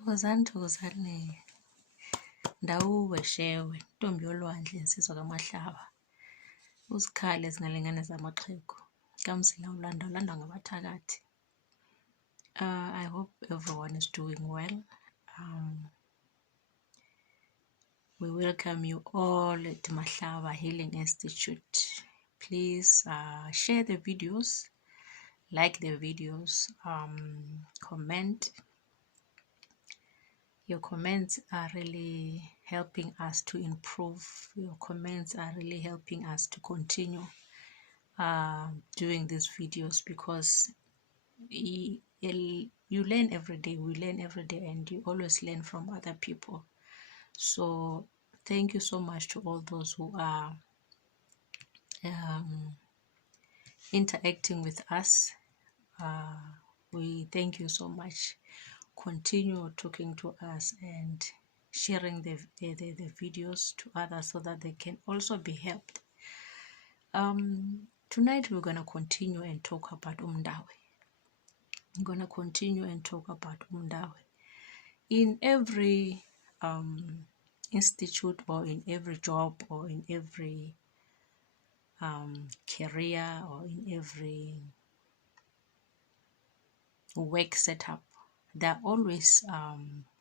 Thokozani Ndawuwe Shewe, Ntombi yolwandle insizwa kaMahlaba, uzikhali ezingalingane zamaxhego, kaMzila ulandwa ngabathakathi. I hope everyone is doing well. We welcome you all at Mahlaba Healing Institute. Please share the videos, like the videos, comment. Your comments are really helping us to improve. Your comments are really helping us to continue doing these videos, because you learn every day, we learn every day, and you always learn from other people. So thank you so much to all those who are interacting with us. We thank you so much. Continue talking to us and sharing the videos to others so that they can also be helped. Tonight we're going to continue and talk about Umdawe. I'm going to continue and talk about Umdawe. In every institute, or in every job, or in every career, or in every work setup, there are always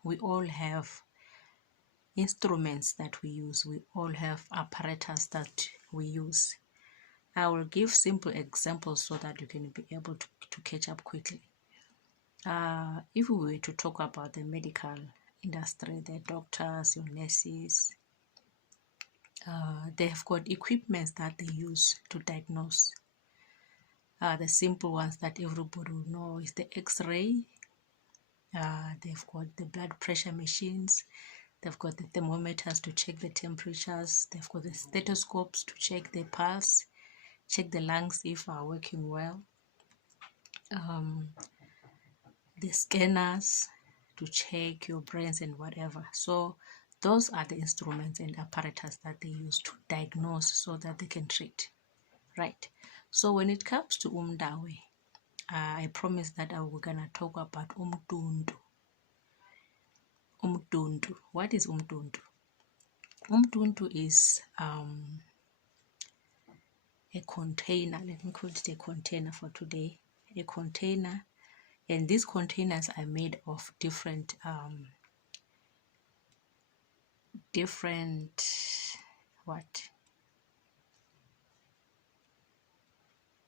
we all have instruments that we use. We all have apparatus that we use. I will give simple examples so that you can be able to catch up quickly. If we were to talk about the medical industry, the doctors, your nurses, they have got equipments that they use to diagnose. The simple ones that everybody will know is the X-ray. They've got the blood pressure machines. They've got the thermometers to check the temperatures. They've got the stethoscopes to check the pulse, check the lungs if are working well. The scanners to check your brains and whatever. So those are the instruments and apparatus that they use to diagnose so that they can treat. Right. So when it comes to Umdawe, I promise that we're going to talk about Umtuntu. Umtuntu. What is Umtuntu? Umtuntu is a container. Let me call it a container for today. A container. And these containers are made of different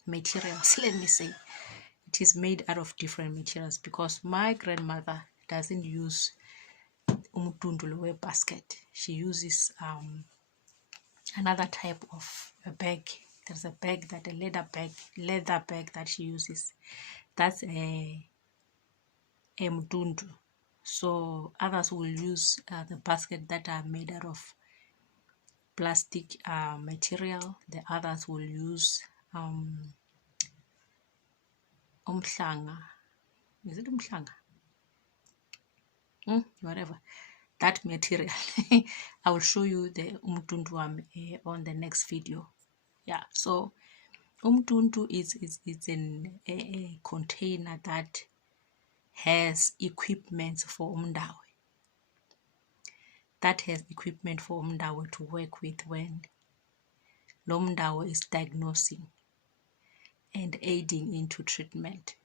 materials. Let me say it is made out of different materials, because my grandmother doesn't use umtundulo basket. She uses another type of a bag. There's a bag, that a leather bag that she uses. That's a mtundu. So others will use the basket that are made out of plastic material. The others will use umhlanga. Is it umhlanga? Whatever. That material. I will show you the umtundu on the next video. Yeah. So umtundu is a container that has equipment for Umdawe. That has equipment for Umdawe to work with when Umdawe is diagnosing and aiding into treatment.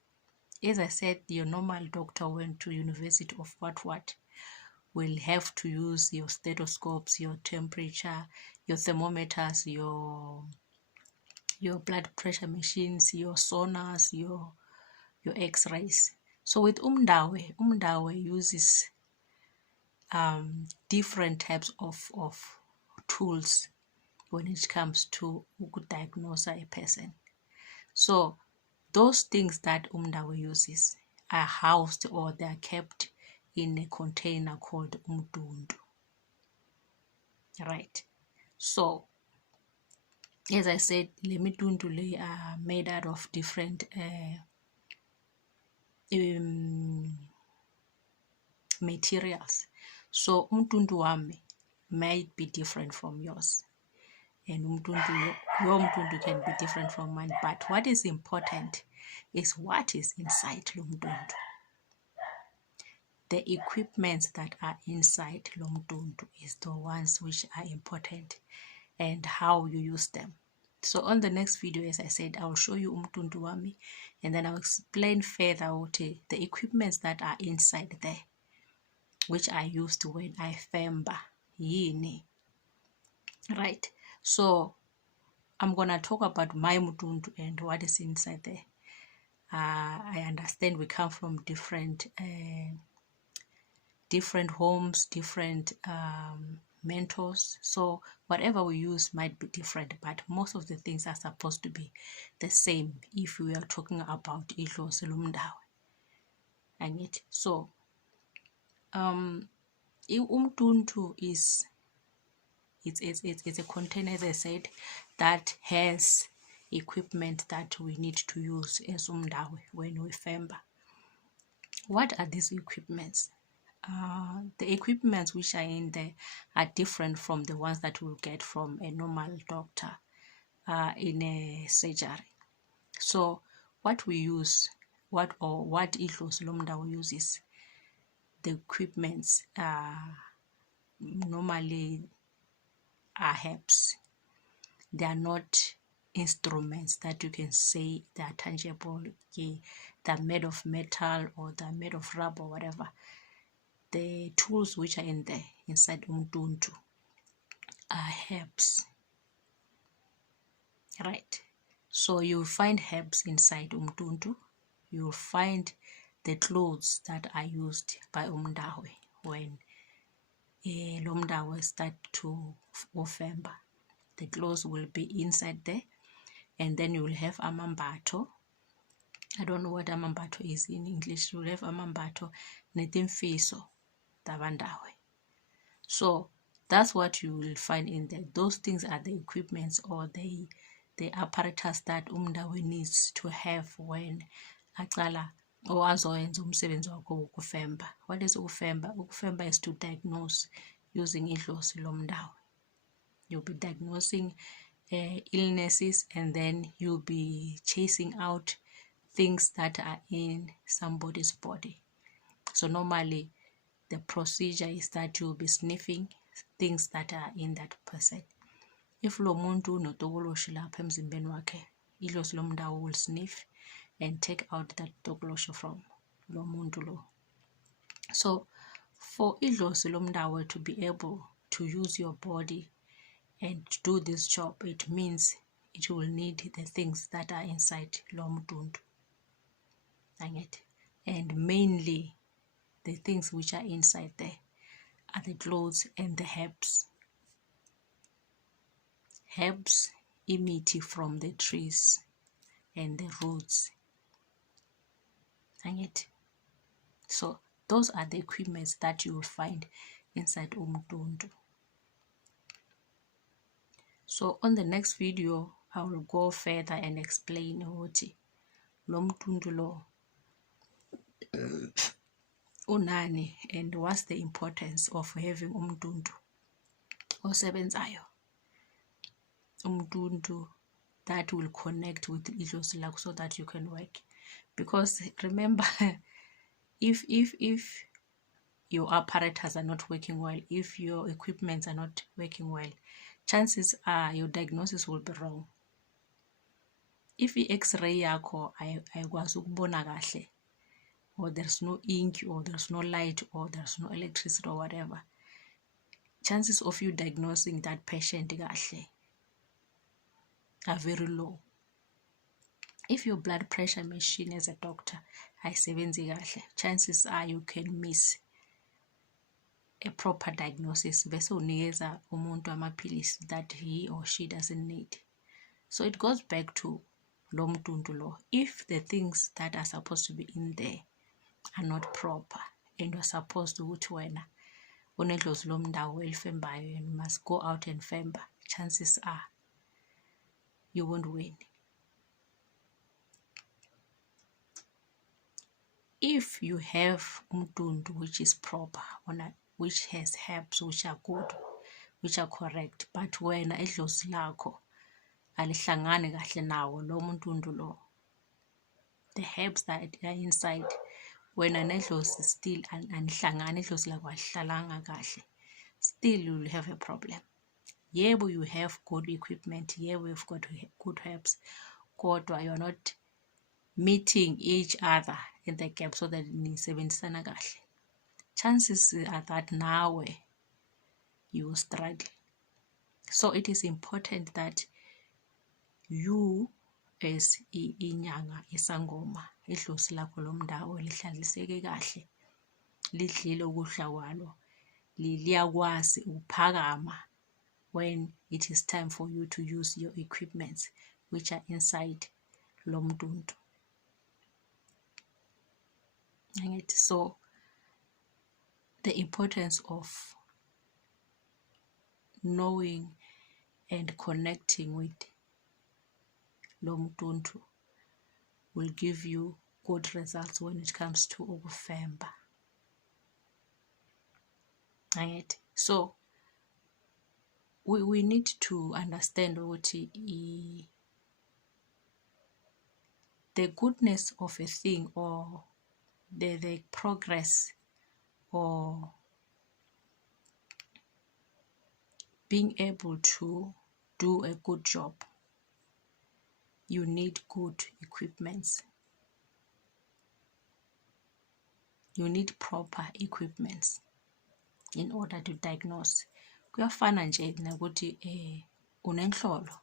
As I said, your normal doctor went to University of what will have to use your stethoscopes, your temperature, your thermometers, your blood pressure machines, your sonars, your X-rays. So with Umdawe uses different types of tools when it comes to diagnose a person. So those things that Umdawe uses are housed, or they are kept in a container called Umtundu. Right. So as I said, le mitundu le are made out of different materials. So umtundu wami might be different from yours, and your umtundu can be different from mine. But what is important is what is inside umtundu. the equipments that are inside lo mtundu is the ones which are important and how you use them. So on the next video, as I said, I will show you umtundu wami, and then I'll explain further the equipments that are inside there, which I used when I femba yini. Right, so I'm gonna talk about my mtundu and what is inside there. I understand we come from different homes, different mentors, so whatever we use might be different, but most of the things are supposed to be the same if we are talking about idlozi lomdawo. And so umtundu is it's a container, as I said, that has equipment that we need to use as umdawo when we femba. What are these equipments? The equipments which are in there are different from the ones that we'll get from a normal doctor in a surgery. So what we use, what idlozi lomdawo uses, the equipments normally are herbs. They are not instruments that you can say they are tangible, they're made of metal or they're made of rubber or whatever. The tools which are in there inside umtundu are herbs. Right, so you'll find herbs inside umtundu. You'll find the clothes that are used by umdawe when lomdawe start to ofemba. The clothes will be inside there, and then you will have amambato. I don't know what amambato is in English. You will have amambato netimfiso tabandawe. So that's what you will find in there. Those things are the equipments or the apparatus that umdawe needs to have when aqala or azoyenza umsebenzi wakhe wokufemba. What is ukufemba? Ukufemba is to diagnose using idlozi lomdawe. You'll be diagnosing illnesses, and then you'll be chasing out things that are in somebody's body. So normally the procedure is that you'll be sniffing things that are in that person. If lo muntu unotokoloshi lapha emzimbeni wakhe, idlozi lomdawo will sniff and take out that tokoloshi from lo muntu lo. So for idlozi lomdawo to be able to use your body and do this job, it means it will need the things that are inside lo mtundu. And mainly the things which are inside there are the clothes and the herbs. Herbs, imithi from the trees and the roots. So those are the equipments that you will find inside umtundu. So on the next video, I will go further and explain what lo mtundu lo unani and what's the importance of having umtundu osebenzayo, umtundu that will connect with idlozi lakho so that you can work. Because remember, if your apparatus are not working well, if your equipments are not working well, chances are your diagnosis will be wrong. If i-X-ray yakho ayikwazi ukubona kahle, or there's no ink, or there's no light, or there's no electricity or whatever, chances of you diagnosing that patient kahle are very low. If your blood pressure machine as a doctor ayisebenzi kahle, chances are you can miss a proper diagnosis bese unikeza umuntu amaphilisi that he or she doesn't need. So it goes back to lo mtundu lo. If the things that are supposed to be in there are not proper, and you're supposed to ukuthi wena unedlozi lomdawo elifembayo and must go out and femba, chances are you won't win. If you have umtundu which is proper, which has herbs which are good, which are correct, but wena idlozi lakho alihlangani kahle nawo lo mtundu lo, the herbs that are inside wena nedlozi still anihlangani, idlozi lakho alihlalanga kahle, still you will have a problem. Yebo, you have good equipment, yebo, you've got good herbs, kodwa you're not meeting each other in the gap so that nisebenzisana kahle. Chances are that nawe you will struggle. So it is important that you as inyanga isangoma, idlozi lakho lomndawo lihlaliseke kahle, lidlile ukudla kwalo, liyakwazi ukuphakama when it is time for you to use your equipments which are inside lo mdundu. So the importance of knowing and connecting with lo mdundu will give you good results when it comes to ukufemba. So we need to understand ukuthi the goodness of a thing, or the progress, or being able to do a good job, you need good equipments. You need proper equipments in order to diagnose. Kuyafana nje nokuthi unenhlolo,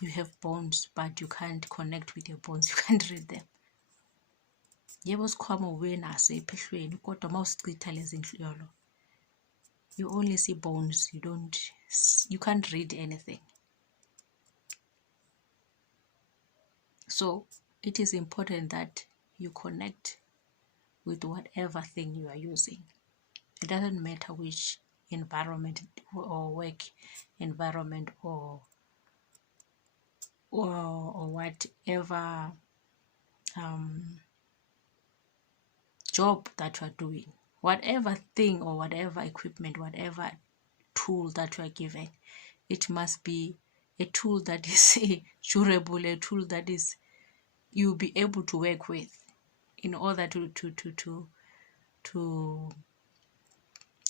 you have bones but you can't connect with your bones, you can't read them. Yebo, sikhwama ube naso ephehlweni, kodwa mawusichitha lezi nhlolo, you only see bones, you can't read anything. So it is important that you connect with whatever thing you are using. It doesn't matter which environment or work environment or whatever job that you are doing, whatever thing or whatever equipment, whatever tool that you are given, it must be a tool that is durable, a tool that is you'll be able to work with in order to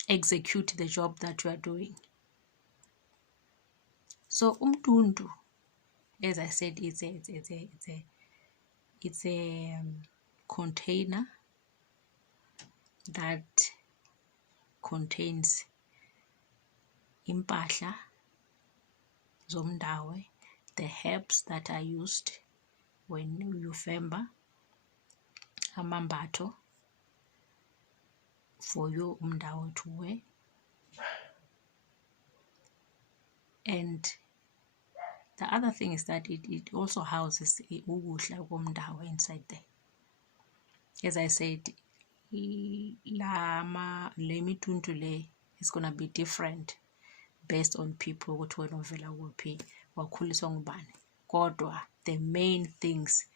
execute the job that you are doing. So umdundu, as I said, it's a container that contains impahla zomndawo, the herbs that are used when you femba, amambatho for your umndawo to wear, and the other thing is that it also houses ukudla komndawo inside there. As I said, le midundu le is gonna be different based on people ukuthi wena uvela kuphi, wakhuliswa ngubani, kodwa the main things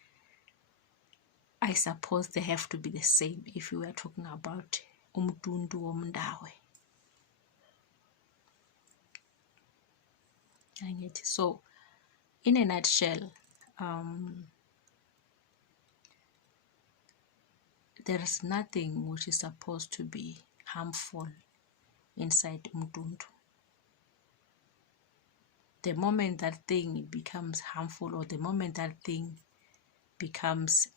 I suppose they have to be the same if we are talking about umdundu womndawo. So in a nutshell, there is nothing which is supposed to be harmful inside umdundu. The moment that thing becomes harmful, or the moment that thing becomes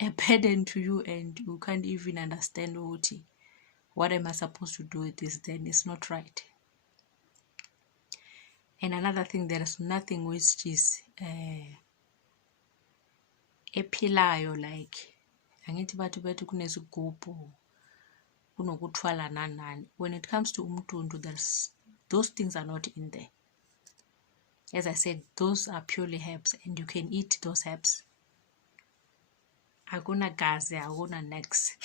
a burden to you and you can't even understand what am I supposed to do with this, then it's not right. And another thing, there is nothing which is ephilayo, like angithi bathu bethu kunezigubhu kunokuthwala nani. When it comes to umdundu, those things are not in there. As I said, those are purely herbs and you can eat those herbs. Akuna gazi, akuna next.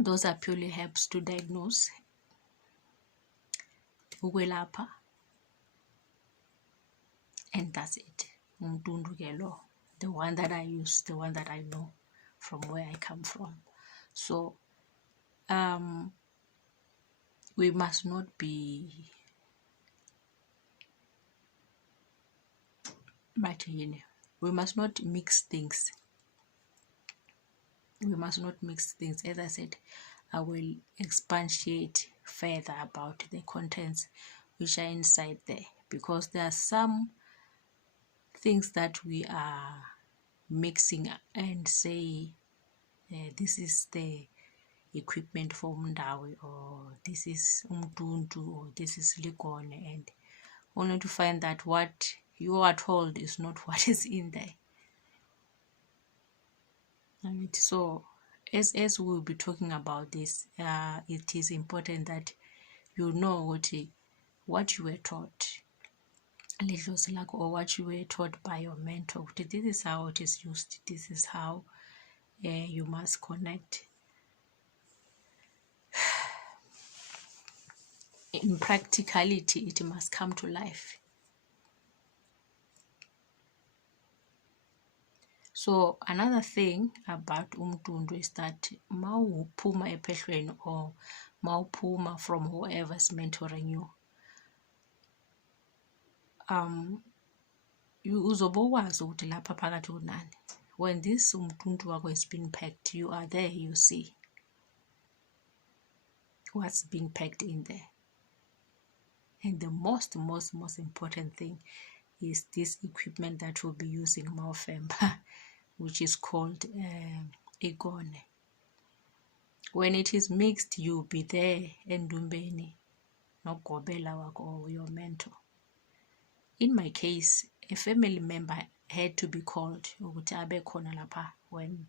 Those are purely herbs to diagnose, ukwelapha, and that's it. Umdundu ke lo, the one that I use, the one that I know from where I come from. So we must not be we must not mix things We must not mix things. As I said, I will expatiate further about the contents which are inside there, because there are some things that we are mixing and say this is the equipment for Mundawi, or this is Umtuntu, or this is Ligone, and only to find that what you are told is not what is in there. And so as we'll be talking about this, it is important that you know what you were taught, or what you were taught by your mentor. This is how it is used. This is how you must connect. In practicality, it must come to life. So another thing about umtundu is that mawuphuma ephehlweni, or mawuphuma from whoever's mentoring you, uzobe wazi ukuthi lapha phakathi kunani. When this umtundu wakho is being packed, you are there, you see what's being packed in there. And the most important thing is this equipment that we'll be using Maufemba, which is called Igone. When it is mixed, you'll be there endumbeni nogobela wako, or your mentor. In my case, a family member had to be called ukuthi abe khona lapha when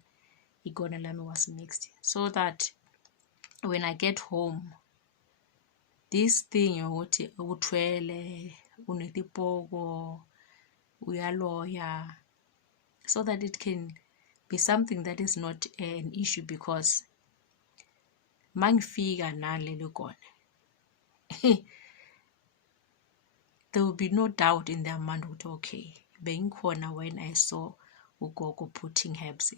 Igone lami was mixed, so that when I get home, this thing yokuthi uthwele unetipoko uyaloya, so that it can be something that is not an issue, because mangifika nalelo Igone there will be no doubt in their mind ukuthi okay, bengikhona when I saw ugogo putting herbs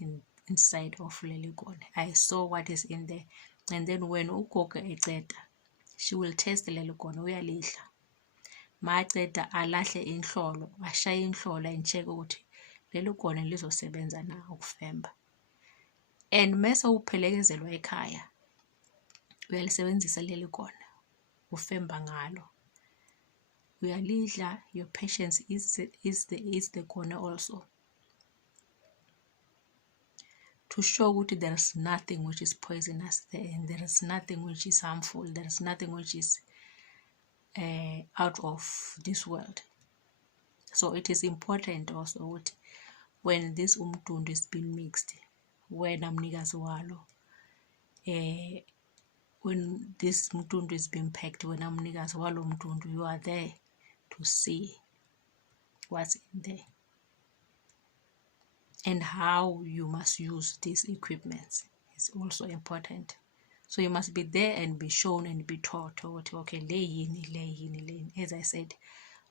inside of leli Igone. I saw what is in there, and then when ugogo eceda, she will test leli Igone, uyalidla. Maceda alahle inhlolo, ashaye inhlolo and check ukuthi leli Igone lizosebenza na ukufemba. And mase uphelekezelwa ekhaya, uyalisebenzisa leli Igone, ufemba ngalo, uyalidla. Your patience is the corner also, to show ukuthi there is nothing which is poisonous there, and there is nothing which is harmful, there is nothing which is out of this world. So it is important also when this umtundu is being mixed, when mnikazi walo, when this umtundu is being packed, when mnikazi walo umtundu, you are there to see what's in there and how you must use these equipments is also important. So you must be there and be shown and be taught, okay, lay in. As I said,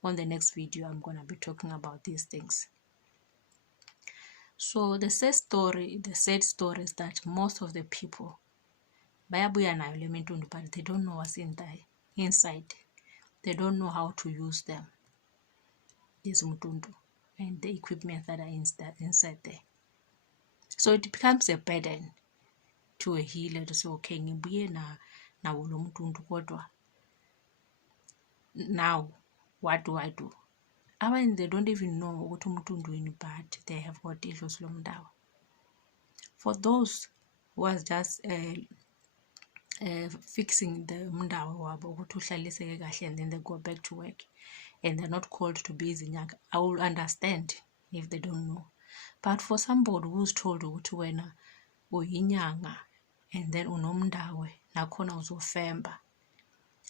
on the next video, I'm going to be talking about these things. So the sad story is that most of the people, bayabuya nayo le mintundu, but they don't know what's inside. They don't know how to use them, this mtundu, and the equipment that are inside there. So it becomes a burden to a healer to say, okay, ngibuye nawo lo mtundu, kodwa now what do I do? Abanye, they don't even know ukuthi umtundu yini, but they have got issues lomdawo. For those who are just fixing the mdawo wabo ukuthi uhlaliseke kahle, and then they go back to work and they're not called to be izinyanga, I will understand if they don't know. But for somebody who's told ukuthi wena uyinyanga and then unomdawe nakhona uzofemba,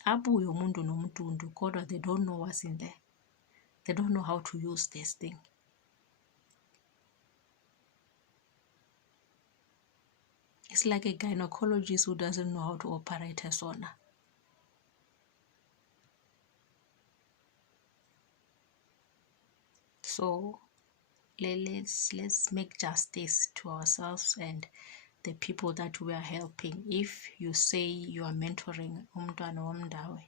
abuye umuntu nomtundu, kodwa they don't know what's in there. They don't know how to use this thing. It's like a gynecologist who doesn't know how to operate a sauna. So let's make justice to ourselves and the people that we are helping. If you say you are mentoring umntwana womdawe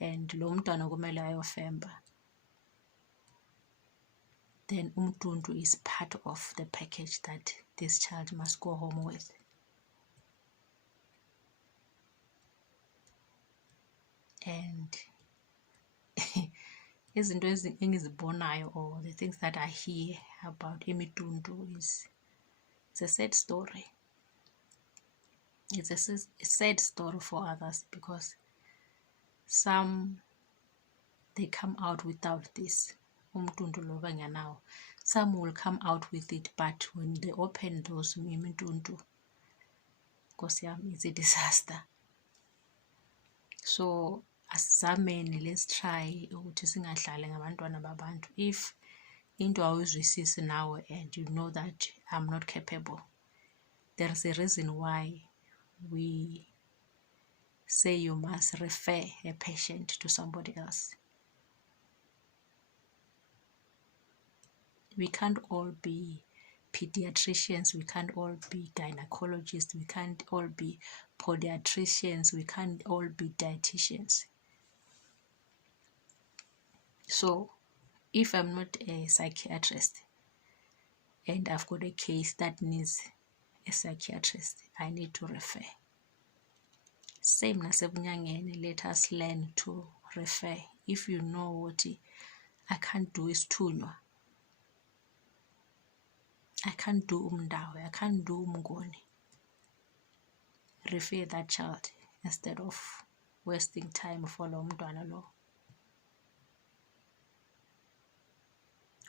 and lo mntwana kumele ayofemba, then umtundu is part of the package that this child must go home with. And izinto engizibonayo, or the things that I hear about imitundu, it's a sad story. It's a sad story for others, because some, they come out without this umtundu lo banganawo. Some will come out with it, but when they open those imitundu, Nkosi yami, it's a disaster. So asizameni, let's try ukuthi singadlali ngabantwana babantu. If into awuzwisisi nawe and you know that I'm not capable, there is a reason why we say you must refer a patient to somebody else. We can't all be pediatricians, we can't all be gynecologists, we can't all be podiatricians, we can't all be dietitians. So if I'm not a psychiatrist and I've got a case that needs a psychiatrist, I need to refer. Same nasebunyangeni, let us learn to refer. If you know what I can't do is thunywa, I can't do umdawe, I can't do umngoni, refer that child instead of wasting time for lo mntwana lo.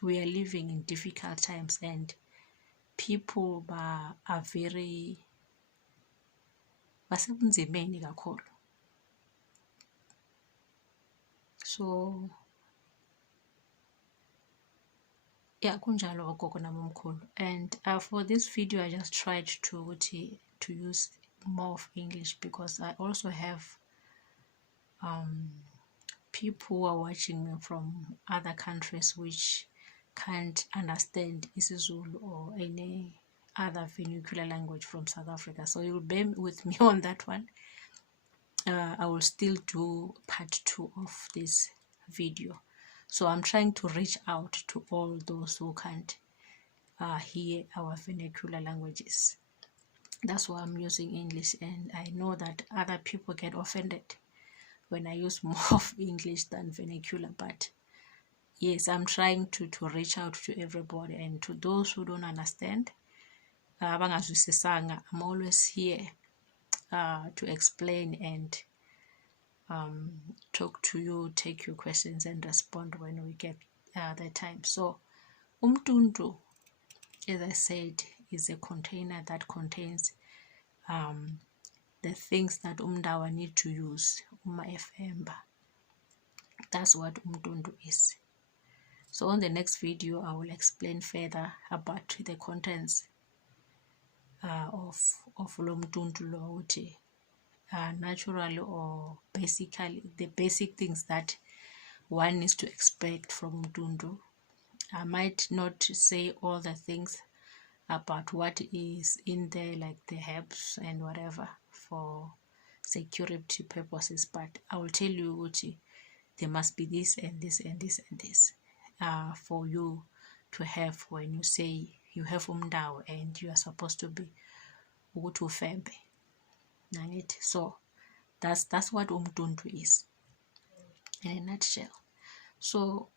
We are living in difficult times and people are very basebunzimeni kakhulu. So yeah, kunjalo gogo namamkhulu. And for this video I just tried to use more of English, because I also have people who are watching me from other countries which can't understand isiZulu or any other vernacular language from South Africa. So you'll bear with me on that one. I will still do part 2 of this video. So I'm trying to reach out to all those who can't hear our vernacular languages. That's why I'm using English, and I know that other people get offended when I use more of English than vernacular, but yes, I'm trying to reach out to everybody, and to those who don't understand, I'm always here to explain and talk to you, take your questions and respond when we get the time. So umtundu, as I said, is a container that contains the things that umdawa need to use uma efemba. That's what umtundu is. So on the next video I will explain further about the contents of lo mtundu lo, naturally or basically the basic things that one needs to expect from mtundu. I might not say all the things about what is in there, like the herbs and whatever, for security purposes, but I will tell you there must be this and this and this and this for you to have when you say you have umdawu and you are supposed to be ukuthi ufembe. So that's what umtundu is in a nutshell. So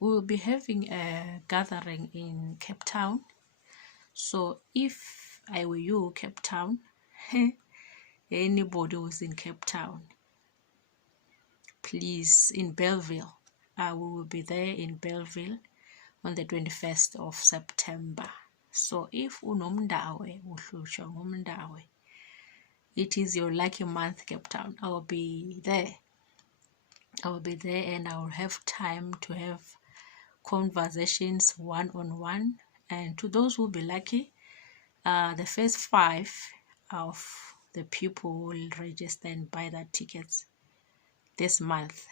we will be having a gathering in Cape Town. So if I were you, Cape Town, anybody who's in Cape Town, please, in Bellville, we will be there in Bellville on the 21st of September. So if unomdawe, uhlushwa ngumdawe, it is your lucky month, Cape Town. I will be there. I will be there, and I will have time to have conversations one-on-one. And to those who will be lucky, the first 5 of the people who will register and buy their tickets this month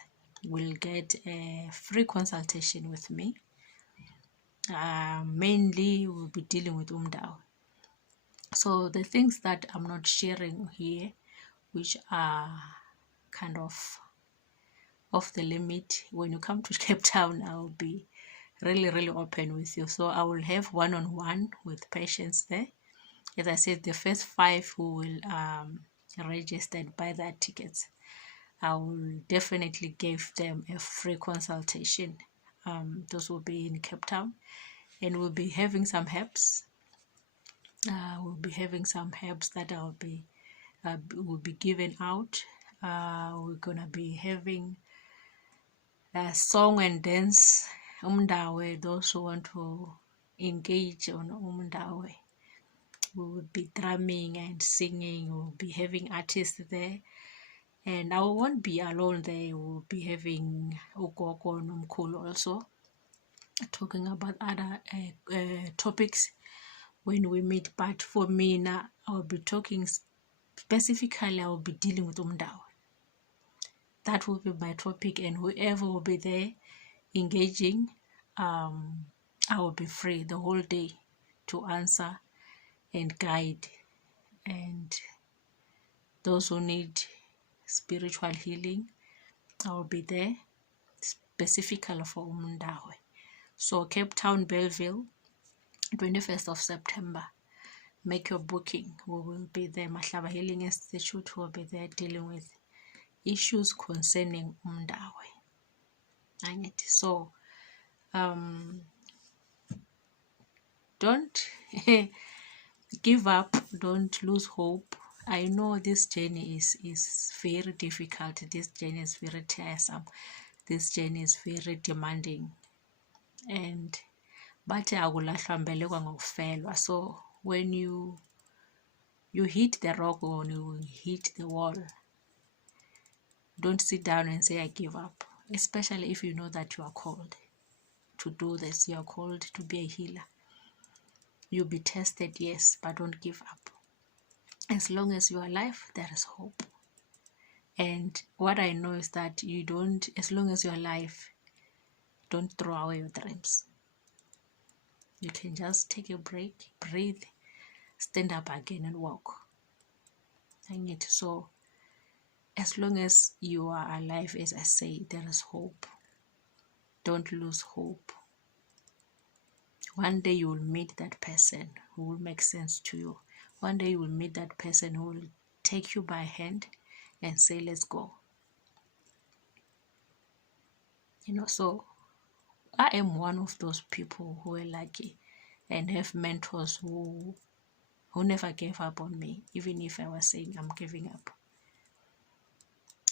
will get a free consultation with me. Mainly we'll be dealing with umdawu. So the things that I'm not sharing here, which are kind of off the limit. When you come to Cape Town, I will be really, really open with you. So I will have one-on-one with patients there. As I said, the first 5 who will register and buy their tickets, I will definitely give them a free consultation. Those will be in Cape Town, and we'll be having some herbs. We'll be having some herbs that will be given out. We're gonna be having song and dance. Umdawe, those who want to engage on Umdawe. We will be drumming and singing. We'll be having artists there. And I won't be alone there. We'll be having Ukoko Nomkulu also, talking about other topics when we meet. But for me now, I'll be talking specifically, I will be dealing with Umdawe. That will be my topic, and whoever will be there engaging, I will be free the whole day to answer and guide. And those who need spiritual healing, I will be there specifically for Umdawe. So Cape Town, Belleville, 21st of September. Make your booking. We will be there. Mahlaba Healing Institute will be there dealing with issues concerning Umdawe. So don't give up, don't lose hope. I know this journey is very difficult. This journey is very tiresome. This journey is very demanding. And but so when you hit the rock or you hit the wall, don't sit down and say I give up, especially if you know that you are called to do this. You are called to be a healer. You'll be tested, yes, but don't give up. As long as you are alive, there is hope. And what I know is that you don't, as long as you're alive, don't throw away your dreams. You can just take a break, breathe, stand up again and walk. So as long as you are alive, as I say, there is hope. Don't lose hope. One day you will meet that person who will make sense to you. One day you will meet that person who will take you by hand and say, let's go. So I am one of those people who are lucky and have mentors who never gave up on me, even if I was saying I'm giving up.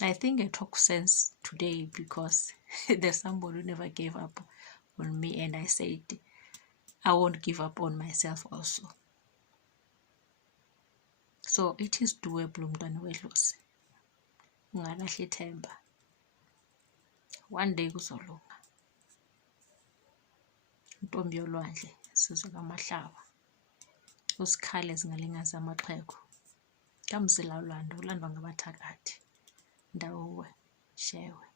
I think I talk sense today because there's somebody who never gave up on me, and I said I won't give up on myself also. So it is doable, mntwana wedlozi. Ungalahli ithemba. One day kuzolunga. Ntombi yolwandle, sizwe kaMahlaba. Usikhale zingalingaza amaxhego. Kamzila ulwandle ulandwa ngabathakathi. Ndawo shewe.